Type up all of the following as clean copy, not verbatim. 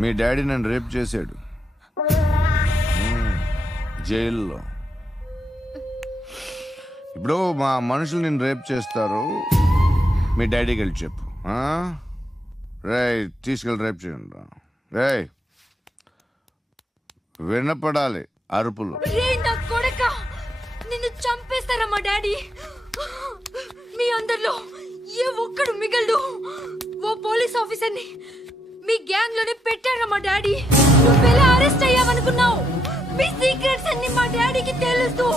మీ daddy నన్ను rape చేశాడు జైల్లో. ఇప్పుడు మా మనుషులు నేను రేప్ చేస్తారు, మీ డాడీకి వెళ్ళి చెప్పు. రేయ్ తీసుకెళ్ళి రేప్ చేయండి. రేయ్ వినపడాలి అరుపులు. నిన్ను చంపేస్తారా మా డాడీ? మీ అందరిలో ఏ ఒక్కడు మిగలడు. ఓ పోలీస్ ఆఫీసర్ని మీ గ్యాంగ్ లోనే పెట్టారా మా డాడీ? నువ్వెలా అరెస్ట్ అయ్యావనుకున్నావు? మీ సీక్రెట్స్ అన్ని మా డాడీకి తెలుసు.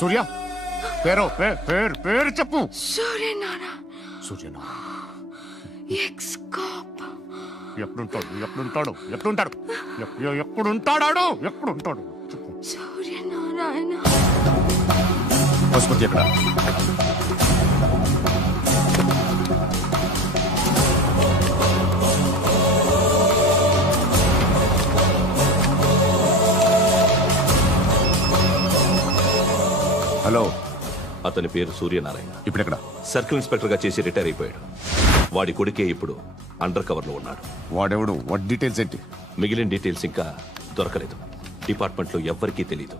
సూర్య పేరు చెప్పు. సూర్యనారాయణ. ఎక్స్-కాప్. ఎప్పుడుంటాడు సూర్యనారాయణ. పశుపతి ఎక్కడ? హలో, అతని పేరు సూర్యనారాయణ. ఇప్పుడెక్కడ? సర్కిల్ ఇన్స్పెక్టర్ గా చేసి రిటైర్ అయిపోయాడు. వాడి కొడుకే ఇప్పుడు అండర్ కవర్ లో ఉన్నాడు. వాడెవడు? వాట్ డీటెయిల్స్ ఏంటి? మిగిలిన డీటెయిల్స్ ఇంకా దొరకలేదు. డిపార్ట్మెంట్ లో ఎవ్వరికీ తెలియదు.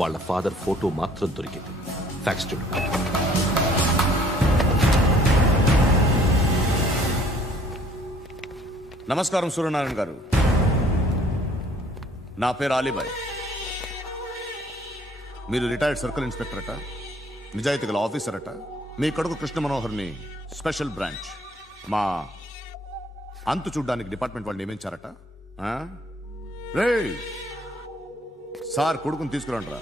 వాళ్ళ ఫాదర్ ఫోటో మాత్రం దొరికింది. ఫ్యాక్స్ చూడు. నమస్కారం సూర్యనారాయణ గారు. నా పేరు అలీబాయ్. మీరు రిటైర్డ్ సర్కిల్ ఇన్స్పెక్టర్ అట, నిజాయితీ గల ఆఫీసర్ అట. మీ కొడుకు కృష్ణ మనోహర్ని స్పెషల్ బ్రాంచ్ మా అంతు చూడ్డానికి డిపార్ట్మెంట్ వాళ్ళు నియమించారట. రే సార్ కొడుకుని తీసుకురండి రా.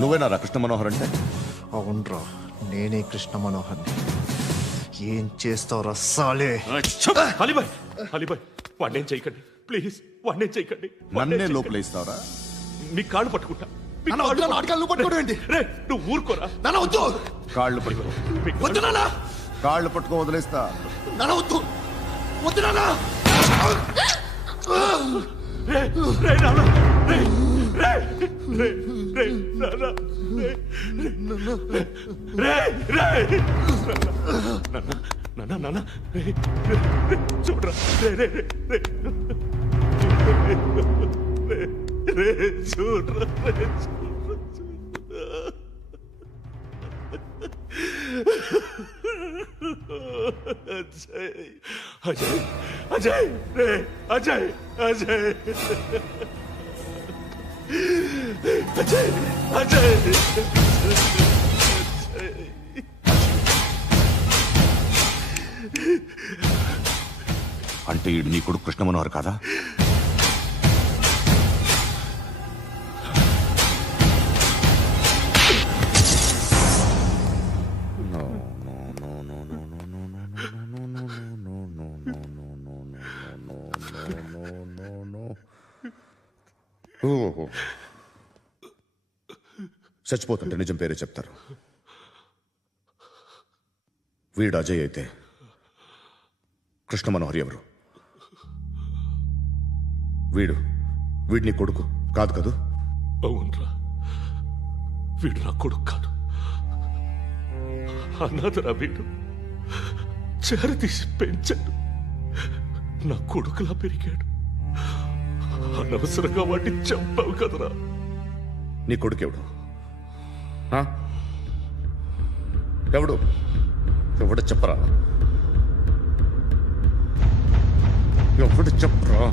నువ్వేనా కృష్ణ మనోహర్ అంటే? అవునరా, నేనే కృష్ణ మనోహర్ని. ఏం చేస్తావు రస్సాలే? అలీబాయ్, వాడినేం చేయకండి ప్లీజ్, వాడినేం చేయకండి. నన్నే లోపల ఇస్తావరా? మీ కాళ్ళు పట్టుకుంటా. నువ్వు ఊరుకోరా. కాళ్ళు పట్టుకో. కాళ్ళు పట్టుకో వదిలేస్తా. చూడరా అజయ్ అజయ్ అజయ్ అజయ్ అజయ్ అజయ్ అంటే నీ కొడుకు కృష్ణ మనోహర్ కాదా? చచ్చిపోతుంటే నిజం పేరే చెప్తారు. వీడు అజయ్ అయితే కృష్ణ మనోహర్ ఎవరు? వీడిని కొడుకు కాదు కదూ? అవునరా, వీడు నా కొడుకు కాదు, అనాథరా. వీడు చేరతీసి పెంచాడు, నా కొడుకులా పెరిగాడు. అనవసరంగా వాడిని చంపావు కదరా. నీ కొడుకెవడు? ఎవడు చెప్పరా? ఎవడు చెప్పరా?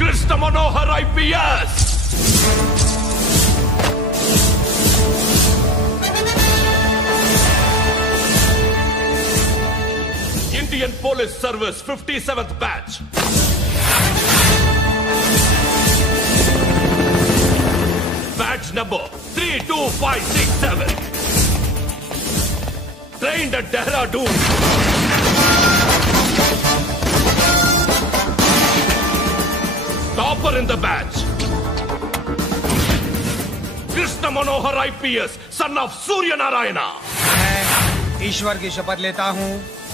Krishna Manohar IPS. Indian Police Service 57th batch. Batch number 32567. Trained at Dehradun. Number in the batch. Krishna Manohar IPS son of Surya Narayan. मैं ईश्वर की शपथ लेता हूं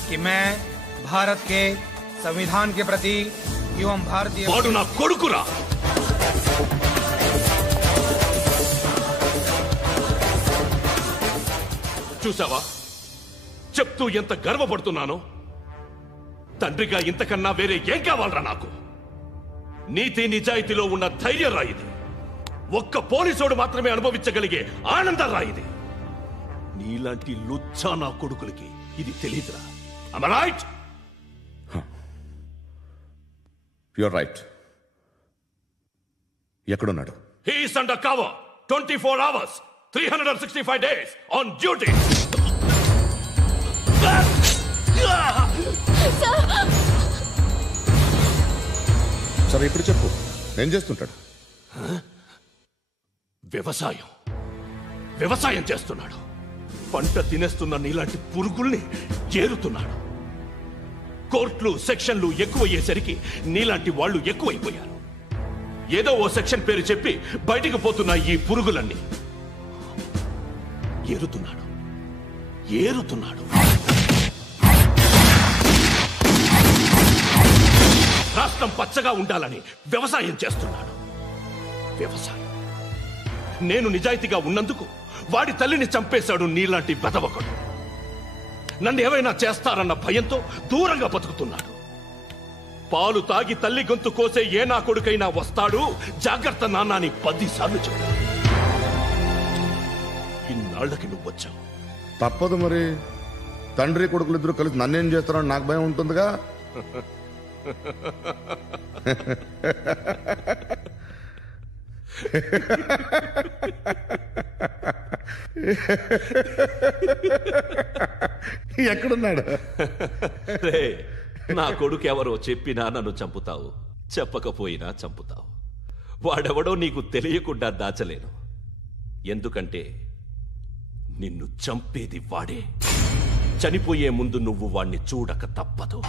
कि मैं भारत के संविधान के प्रति एवं भारतीय वाडु ना कोडुकुरा. చూసావా చెప్తూ ఎంత గర్వపడుతున్నానో. తండ్రిగా ఇంతకన్నా వేరే ఏం కావాలరా నాకు? నీతి నిజాయితీలో ఉన్న ధైర్యం రా ఇది. ఒక్క పోలీసోడు మాత్రమే అనుభవించగలిగే ఆనందం రా ఇది. నీలాంటి లుచ్చా నా కొడుకులకి ఇది తెలియదురా. Am I right? You're right. ఎక్కడున్నాడు? He is under cover 24 hours 365 days on duty. సరే ఇప్పుడు చెప్పు, ఏం చేస్తుంటాడు? వ్యవసాయం చేస్తున్నాడు. పంట తినేస్తున్న నీలాంటి పురుగుల్ని ఏరుతున్నాడు. కోర్టులు సెక్షన్లు ఎక్కువయ్యేసరికి నీలాంటి వాళ్ళు ఎక్కువైపోయారు. ఏదో ఓ సెక్షన్ పేరు చెప్పి బయటికి పోతున్న ఈ పురుగులన్నీ ఏరుతున్నాడు. రాష్ట్రం పచ్చగా ఉండాలని వ్యవసాయం చేస్తున్నాడు. నేను నిజాయితీగా ఉన్నందుకు వాడి తల్లిని చంపేశాడు నీలాంటి వెధవకుడు. నన్ను ఏమైనా చేస్తారన్న భయంతో దూరంగా బతుకుతున్నాడు. పాలు తాగి తల్లి గొంతు కోసే ఏ నా కొడుకైనా వస్తాడు, జాగ్రత్త నాన్న అని 10 సార్లు చెప్పు. ఇన్నాళ్ళకి నువ్వు వచ్చావు. తప్పదు మరి. తండ్రి కొడుకులు ఇద్దరు కలిసి నన్నేం చేస్తారని నాకు భయం ఉంటుందిగా. ఎక్కడున్నాడు? నా కొడుకు ఎవరో చెప్పినా నన్ను చంపుతావు, చెప్పకపోయినా చంపుతావు. వాడెవడో నీకు తెలియకుండా దాచలేను. ఎందుకంటే నిన్ను చంపేది వాడే. చనిపోయే ముందు నువ్వు వాణ్ణి చూడక తప్పదు.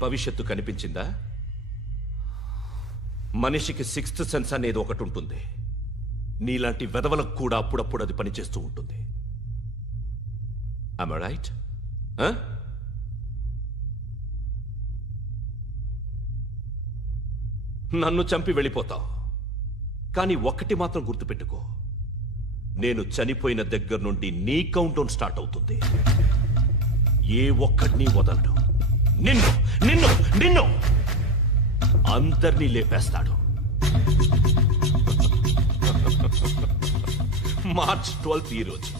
భవిష్యత్తు కనిపించిందా? మనిషికి 6th సెన్స్ అనేది ఒకటి ఉంటుంది. నీలాంటి వెధవలకు కూడా అప్పుడప్పుడు అది పనిచేస్తూ ఉంటుంది. Am I right? నన్ను చంపి వెళ్ళిపోతావు. కానీ ఒక్కటి మాత్రం గుర్తుపెట్టుకో, నేను చనిపోయిన దగ్గర నుండి నీ కౌంటౌన్ స్టార్ట్ అవుతుంది. ఏ ఒక్కడిని వదలడు. నిన్ను నిన్ను నిన్ను అందరినీ లేపేస్తాడు. మార్చ్ 12 ఈ రోజు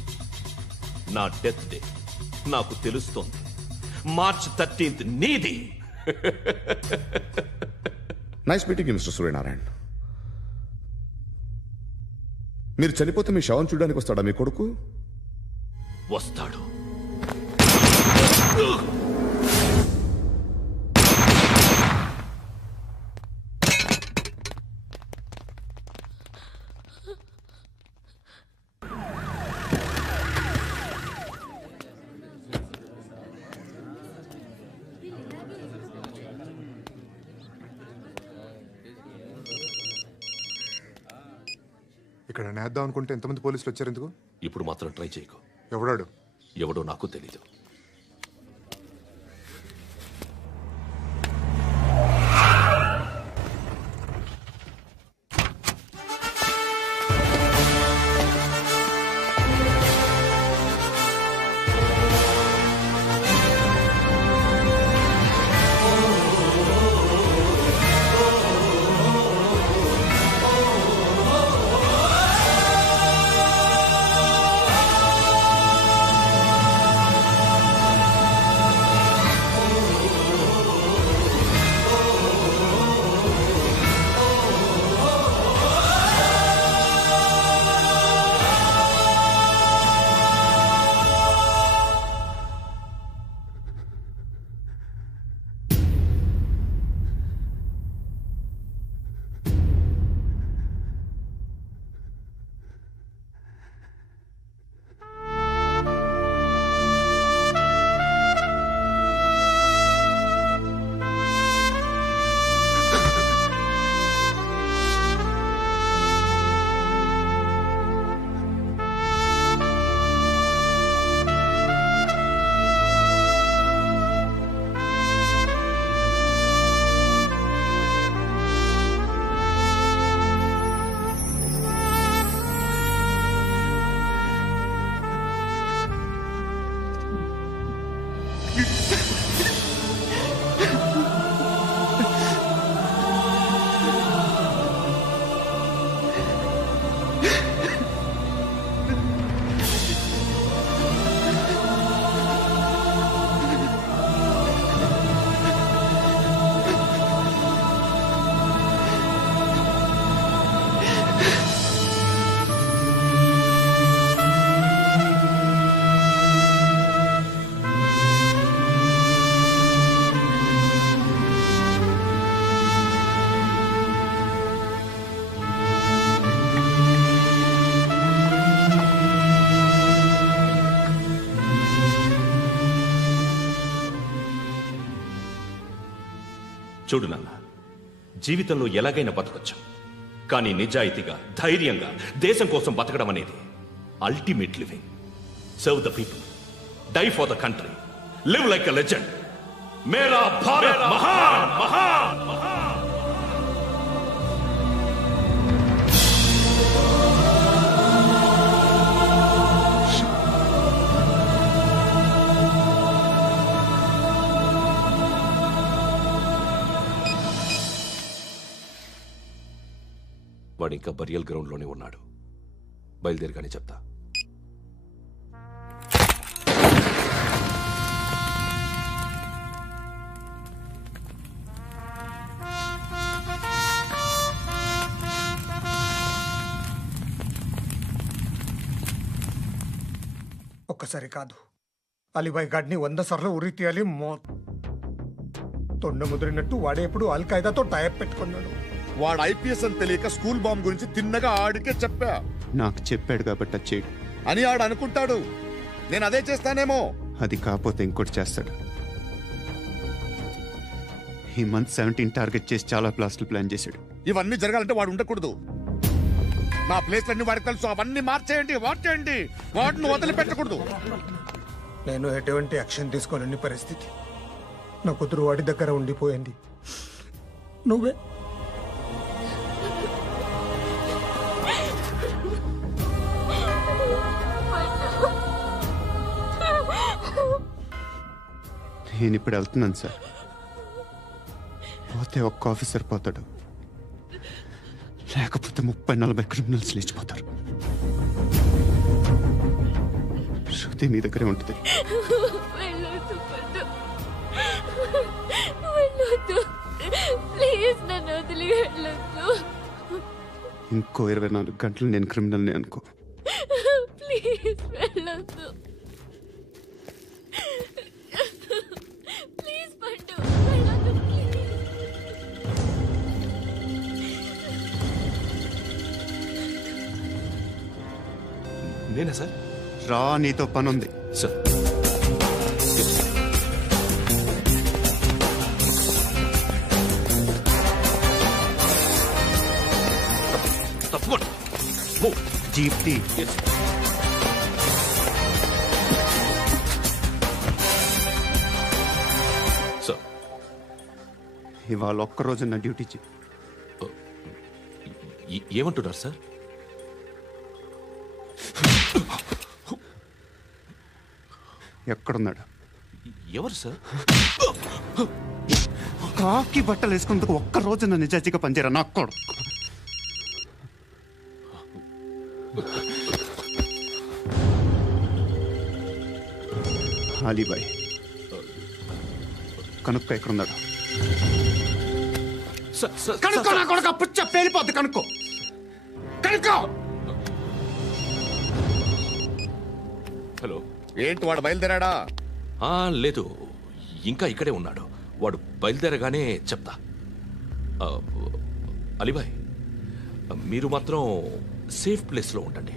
నా డెత్ డే. నాకు తెలుస్తోంది. మార్చ్ 13 నీది. Nice meeting mister Suryanarayan. మీరు చనిపోతే మీ శవం చూడడానికి వస్తాడా మీ కొడుకు? వస్తాడు. ఇక్కడ నేద్దాం అనుకుంటే ఎంతమంది పోలీసులు వచ్చారు ఎందుకు? ఇప్పుడు మాత్రం ట్రై చేయకు. ఎవడాడు? ఎవడో నాకు తెలీదు. చూడు నాన్న, జీవితంలో ఎలాగైనా బతకొచ్చు, కానీ నిజాయితీగా ధైర్యంగా దేశం కోసం బతకడం అనేది ultimate living. Serve the people, die for the country, live like a legend. మేరా భారత్ మహాన్ మహాన్ మహాన్. వాడు ఇంకా బరియల్ గ్రౌండ్లోనే ఉన్నాడు. బయలుదేరగానే చెప్తా. ఒక్కసారి కాదు, అలీబాయ్ గాడిని 100 సార్లు ఉరి తీయాలి. తొండ ముదిరినట్టు వాడే ఎప్పుడు అల్ ఖైదాతో టైప్ పెట్టుకున్నాడు. వాడు ఐపీఎస్ అని తెలియక స్కూల్ బాంబ్ గురించి తిన్నగా ఆడికే చెప్పా. నాకు చెప్పాడు కాబట్టి అది చేయడు అని ఆడు అనుకుంటాడు. నేను అదే చేస్తానేమో. అది కాకపోతే ఇంకోటి చేస్తాడు. ఈ మంత్ 17 టార్గెట్ చేసి చాలా ప్లాస్టులు ప్లాన్ చేశాడు. ఇవన్నీ జరగాలంటే వాడు ఉండకూడదు. నా ప్లేస్లన్నీ వాడికి తెలుసు. అవన్నీ మార్చేయండి, వాచేయండి. వాటిని వదిలిపెట్టకూడదు. నేను ఎటువంటి యాక్షన్ తీసుకోలేని పరిస్థితి. నా కూతురు వాడి దగ్గర ఉండిపోయింది. నువ్వే నేను ఇప్పుడు వెళ్తున్నాను సార్. పోతే ఒక్క ఆఫీసర్ పోతాడు, లేకపోతే 30-40 క్రిమినల్స్ లేచిపోతారు. శృతి మీ దగ్గరే ఉంటుంది. ఇంకో 24 గంటలు నేను క్రిమినల్ని అనుకో. ప్లీజ్ వెళ్ళొద్దు. ప్లీజ్ పండు, వెళ్ళొద్దు ప్లీజ్. నేనా సార్? రా, నీతో పని ఉంది సార్. తప్పకుండా జీప్ టీ. సార్, ఇవాళ ఒక్కరోజు నా డ్యూటీ చేయి. ఏమంటున్నారు సార్? ఎక్కడున్నాడు? ఎవరు సార్? కాకి బట్టలు వేసుకున్నందుకు ఒక్కరోజు నా నిజాజీగా పనిచేయరా నాకు కూడా. అలీబాయ్ కనుక్కో, ఎక్కడున్నాడు? కనుక్కో, నా కొడుకు పుచ్చ పేలిపోద్ది. కనుక్కో కనుక్కో. హలో, ఏంటి వాడు బయలుదేరాడా? లేదు, ఇంకా ఇక్కడే ఉన్నాడు. వాడు బయలుదేరగానే చెప్తా. అలీబాయ్, మీరు మాత్రం సేఫ్ ప్లేస్లో ఉండండి.